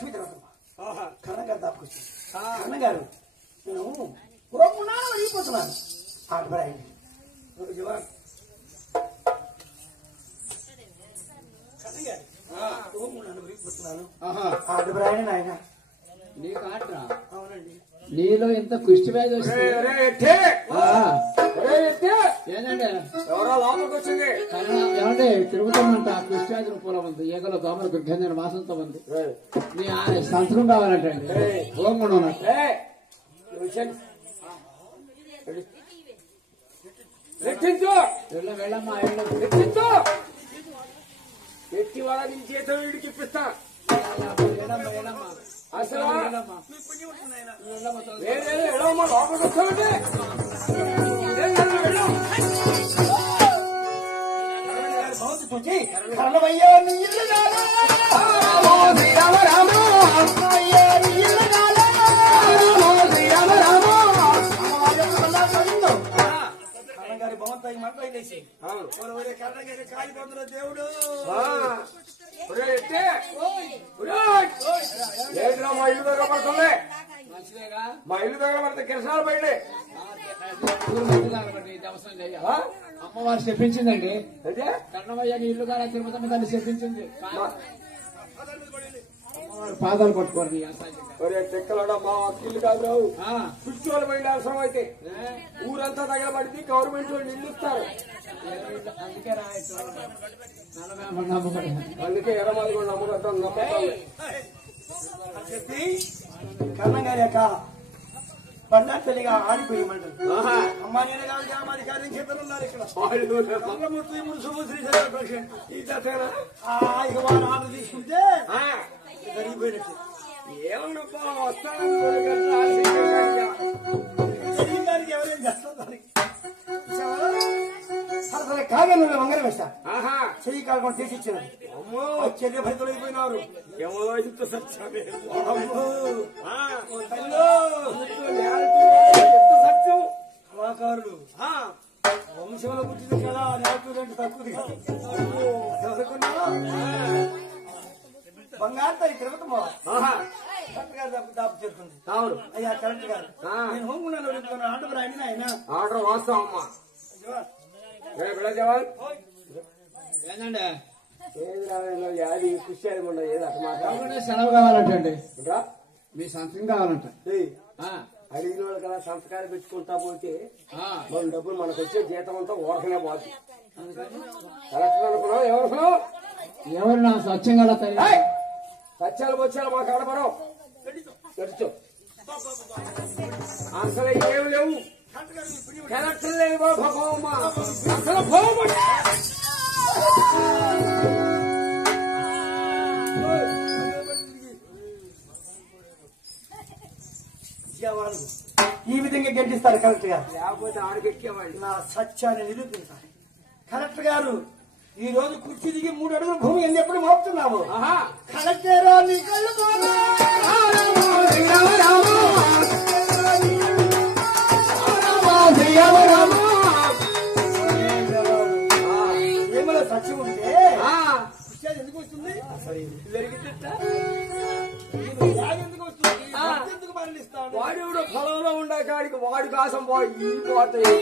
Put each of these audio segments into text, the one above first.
లక్ష్మీ తిరుగుతున్నా కర్ణ గారు దాపుకొచ్చింది. కర్ణ గారు నేను కోరుకున్నాను వెళ్ళిపోతున్నాను. ఆడబరాయండి కర్ణ గారు కోరుకున్నాను వెళ్ళిపోతున్నాను. ఆడబరాయని నాయన నీకు ఆటరా? అవునండి. నీలో ఎంత కుష్టి వ్యాధి వస్తుంది ఏంటంటే ఎవరో లోపలికి వచ్చింది. ఏమంటే తిరుగుతామంట కుష్టి వ్యాధి రూపంలో ఉంది. ఏకలో దోమలకు గంజన మాసంతో ఉంది. నీ సంవత్సరం కావాలంటండి. హోంగుండు లెక్కించు వెళ్ళమ్మా లెక్కించు. ఎత్తి వాళ్ళ నీ చేత వీడికి ఇప్పిస్తా. అసలు ఎడవమ్మా లోపలికి వస్తామంటే కర్ణమయ్యా నీ ఇల్లు రామ రామ అయ్యా నీ ఇల్లు రామ రామ కర్ణగారి భవంతాయి మాట్లాడేసి కర్ణగారి కాలి పొందుల దేవుడు మా ఇల్లు దగ్గర పడుతుంది. మంచిదేగా మా ఇల్లు దగ్గర పడితే కిరసాలు బయటే అమ్మవారు చెప్పించిందండి. అంటే కర్ణమయ్య ఇల్లు కాడ తిరుపతి దాన్ని చెప్పించింది. పాదాలు పట్టుకోండి. ఒరే చెక్కలోడా మా ఇల్లు కాదు రావు. కుర్చోలు బయట అవసరం అయితే ఊరంతా దగ్గర పడితే గవర్నమెంట్ వాళ్ళు ఇల్లు ఇస్తారు. అందుకే నమ్మకం. అందుకే ఎర్రమాది కూడా నమ్మకం నమ్మకం చెప్పి కర్ణగారి యొక్క బండారు తల్లిగా ఆడిపోయమంటారు. అమ్మా నేను కాదు మాది కార్యం చేతులు ఉన్నారు ఇక్కడ. ఇక వారు ఆర్డర్ తీసుకుంటే జరిగిపోయినట్టు. ఏమన్నప్పా వస్తాను జరిగిన దానికి ఎవరేం చేస్తారు దానికి అసలు కాగా నువ్వు వంగరం వేస్తా చెయ్యి కాకుండా తీసి ఇచ్చినది. అమ్మో చర్య భరితులు అయిపోయినారు. ఏమో ఇంత సత్యం కళాకారులు వంశంలో పుట్టింది కదా నేర్చుకుంటే తక్కువది చదువుకున్నా బంగారు తల్లి తిరుగుతాం కరెక్ట్ గారు దాపు చేరుకుంది. అవును అయ్యా కరెక్ట్ గారు నేను హోంగున్నాను ఆర్డర్ రాయండి ఆయన ఆర్డర్ వాస్తాం అమ్మా. జవాన్ ఏంటంటే ఏది కృషి చేయకుండా ఏది అట్లా మాట్లాడు. సెలవు కావాలంటండి. మీ సంతకం కావాలంట. అడిగిన వాళ్ళు కదా సంతకాలు పెట్టుకుంటా పోతే మన డబ్బులు మనకు వచ్చే జీతం అంతా ఊరకనే పోతుంది. కలెక్టర్ అనుకున్నావు ఎవరుకున్నావు? ఎవరు నా స్వచ్ఛంగా సత్యాలు వచ్చారు మాకు ఆడపడవు. గడిచో అసలు ఏమి లేవు. కలెక్టర్ లేవు భగవమ్మ అసలు భోమ ఈ విధంగా గెంటిస్తారు కలెక్టర్ గారు. లేకపోతే ఆడికెక్కేవాళ్ళు నా సత్యాన్ని నిరూపించాలి. కలెక్టర్ గారు ఈ రోజు కుర్చీ దిగి 3 అడుగుల భూమి ఎన్ని ఎప్పుడు మోపుతున్నాము. కలెక్టర్ ఏమైనా సత్యం ఉంటే కుర్చీ ఎందుకు వస్తుంది? ఎందుకు వస్తుంది? ఎందుకు మరణిస్తాడు? వాడు పొలంలో ఉండే కాడికి వాడి కాసం పోయి పోతాయి.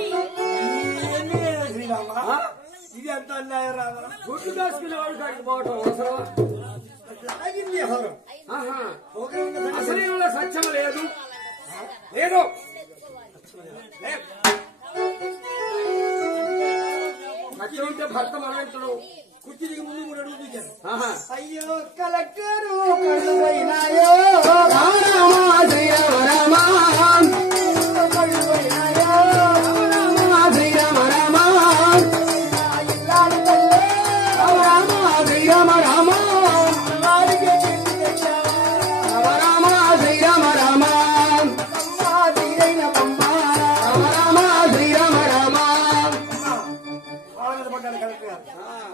శ్రీరామ ఇది అంత అన్యాయం రాదా? గుడ్డు దాచుకునే వాడి కాడికి పోవటం అవసరం. అసలు సత్యం లేదు లేదు సత్యం ఉంటే భర్త మరణించడు. కుర్చీ దిగి ముందు 3 అడుగులు దిగారు. అయ్యో కలెక్టరు కళ్ళు పోయినాయో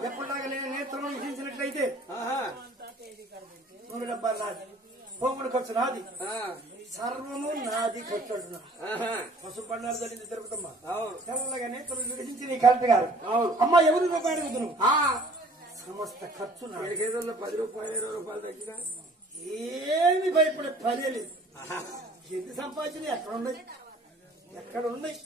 ఎప్పుడులాగా నేను నేత్రం ఇచ్చినట్లయితే 100 డబ్బాలు నాది, పోగుడు ఖర్చు నాది, సర్వము నాది ఖర్చు అంటున్నా. పసుపు బండారు తల్లింది తిరుగుతమ్మా తెల్లగా నేత్రం విడిచించి నీ కలెక్టర్ గారు. అమ్మ ఎవరి రూపాయలు అడుగుతున్నావు? సమస్త ఖర్చు 10 రూపాయలు 20 రూపాయలు తగ్గినా ఇప్పుడు పనే లేదు. ఎందుకు సంపాదించిన ఎక్కడ ఉన్నాయి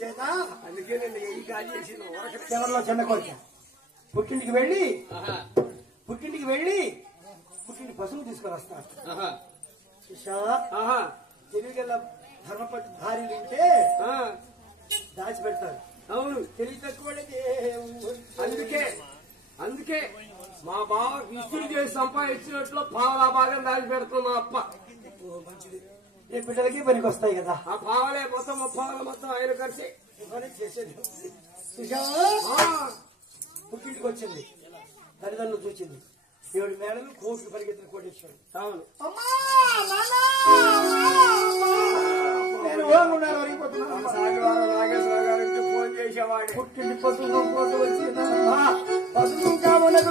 చేత అందుకే నేను ఏ కాల్ చేసిన చివరిలో చిన్న కోరిక పుట్టింటికి వెళ్ళి పుట్టింటి పశువులు తీసుకొని వస్తాను. చూసావా తెలివిగల ధర్మపతి భార్యలు ఉంటే దాచిపెడతారు. అవును తెలివి తక్కువ అందుకే మా బావ విసురు చేసి సంపాదించినట్లు పావలా భాగం దాచి పెడుతుంది మా అప్ప. మంచిది. ఏ బిడ్డలకి పనికి వస్తాయి కదా ఆ పావలే మొత్తం పావల మొత్తం ఆయన కలిసి చేసేది. పుట్టింటికి వచ్చింది, తల్లిదండ్రులు చూసింది. 7 మేడలు కోట్లు పరిగెత్తిన కోటేశ్వరుడు. అవును నాగేశ్వర గారికి ఫోన్ చేసేవాడు. పుట్టింటి పశువు కోసం వచ్చి పశువు కావాలకు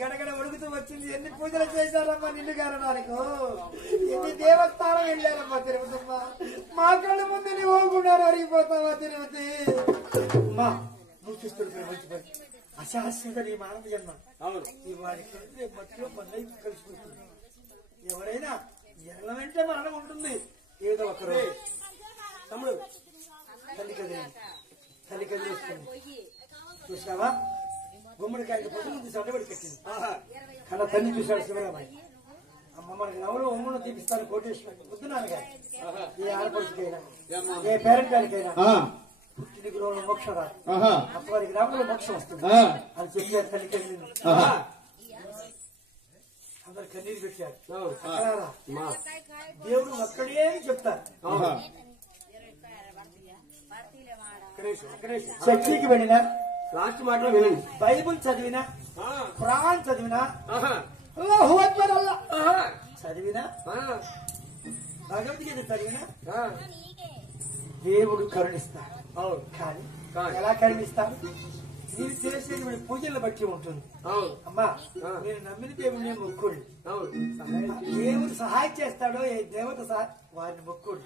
గడగడ ఉడుకుతూ వచ్చింది. ఎన్ని పూజలు చేశారమ్మా నిన్ను గారడానికి, ఎన్ని దేవస్థానం వెళ్ళారమ్మా తిరుపతమ్మ. మా కళ్ళ ముందు నీ ఓగుండారు అరిగిపోతావా తిరుపతి. అమ్మా నువ్వు చూస్తుంటే మంచి పని అశాశ్వత నీ మానవ జన్మ. అవును ఈ వాడికి మట్టిలో పనులై కలిసిపోతుంది. ఎవరైనా జనం అంటే మరణం ఉంటుంది. ఏదో ఒకరు తమ్ముడు తల్లి కదిలేస్తుంది. చూసావా గుమ్మడికాయ పొద్దున తీసి అడ్డబడి కట్టింది. కన్నా తల్లి చూశాడు శివరామయ్య. అమ్మ మనకి నవ్వులు ఒమ్మను తీపిస్తాను కోటేశ్వరుడు. పొద్దునాన్నగా ఏ ఆడపడుచుకైనా ఏ పేరెంటానికైనా పుట్టిన గృహంలో మోక్షం రాదు, అప్పటి గ్రామంలో మోక్షం వస్తుంది అని చెప్పారు. తల్లి కదిలింది. అందరు కన్నీరు పెట్టారు. దేవుడు ఒక్కడే అని చెప్తారు. చర్చికి వెళ్ళినా లాస్ట్ మాటలో వినండి. బైబుల్ చదివినా ఖురాన్ చదివినా చదివినా భగవద్గీత చదివినా దేవుడు కరుణిస్తాడు. కానీ ఎలా కరుణిస్తాడు? మీరు చేసే పూజలను బట్టి ఉంటుంది. అమ్మా మీరు నమ్మిన దేవుడిని మొక్కుడు. దేవుడు సహాయం చేస్తాడో ఏ దేవత వారిని మొక్కుడు.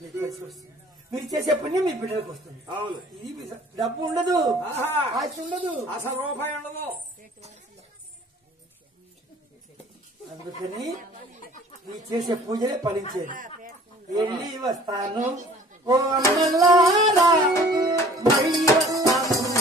మీకు కలిసి వస్తుంది. మీరు చేసే పుణ్యం మీ బిడ్డలకు వస్తుంది. ఇది డబ్బు ఉండదు, ఆశ ఉండదు, అసలు రూపాయి ఉండదు. అందుకని మీరు చేసే పూజలే ఫలించేది. వెళ్ళి వస్తాను ఓ అమ్మలారా, మళ్ళీ వస్తాను